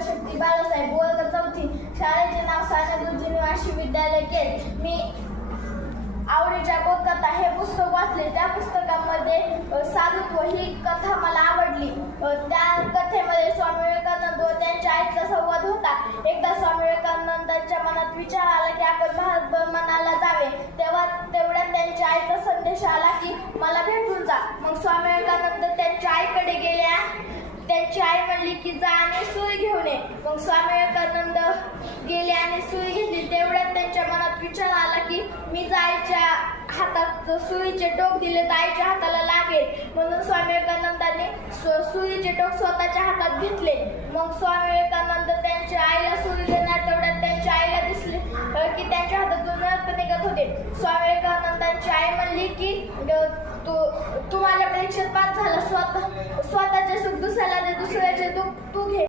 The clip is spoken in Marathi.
शिवशक्ती बाळासाहेब वर्ग चौथी, शाळेचे नाव साने गुरुजी निवासी विद्यालय केज. मी आवडीच्या बोधकथा हे पुस्तक वाचले. त्या पुस्तकामध्ये साधुत्व ही कथा मला आवडली. त्या कथेमध्ये स्वामी विवेकानंद व त्यांच्या आईचा संवाद होता. एकदा स्वामी विवेकानंदांच्या मनात विचार आला की आपण भारत भ्रमणाला जावे. तेवढ्यात त्यांच्या आईचा संदेश आला की मला भेटून जा. मग स्वामी विवेकानंद त्यांच्या आईकडे गेल्या. त्यांची आई म्हणली की जा आणि सुई घेऊन ये. मग स्वामी विवेकानंद गेले आणि सुई घेतली. तेवढ्यात त्यांच्या मनात विचार आला की मी जर आईच्या हातात सुईचे टोक दिले तर आईच्या हाताला लागेल. म्हणून स्वामी विवेकानंदांनी सुईचे टोक स्वतःच्या हातात घेतले. मग स्वामी विवेकानंद त्यांच्या आईला सुई देणार. तेवढ्यात त्यांच्या आईला दिसले की त्यांच्या हातातून रक्त निघत होते. स्वामी विवेकानंदांची आई म्हणली की तू माझ्या परीक्षेत पास झाला. स्वतःचे सुख दुसऱ्याला दे, दुसऱ्याचे दुःख तू घे.